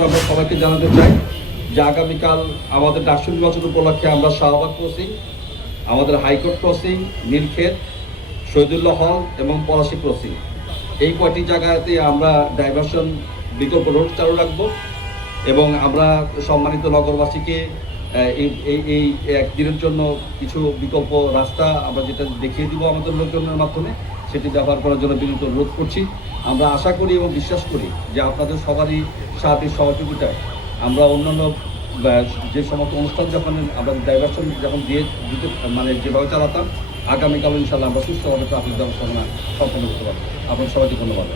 করে আমরা সবাইকে জানাতে চাই যে আগামীকাল আমাদের ডাকসু নির্বাচন উপলক্ষে আমরা শাহবাগ ক্রসিং, আমাদের high court crossing, Nilkhet, Shahidullah hall এবং পলাশি ক্রসিং। এই কয়টি জায়গাতে আমরা ডাইভারশন বিকল্প রোড চালু রাখব এবং আমরা সম্মানিত নগরবাসীকে এই একদিনের জন্য কিছু বিকল্প রাস্তা আমরা যেটা দেখিয়ে দিব আমাদের লোকজনের মাধ্যমে, সেটি ব্যবহার করার জন্য বিনীত অনুরোধ করছি। আমরা আশা করি এবং বিশ্বাস করি যে আপনাদের সবারই সার্বিক সহযোগিতায় আমরা অন্যান্য যে সমস্ত অনুষ্ঠান যখন আমরা ডাইভারশন যখন দিয়ে দিতে মানে যেভাবে চালাতাম আগামীকাল ইনশাল্লাহ আমরা সুস্থভাবে ট্রাফিক ব্যবস্থাপনা সম্পন্ন করতে পারব। আপনার সবাইকে ধন্যবাদ।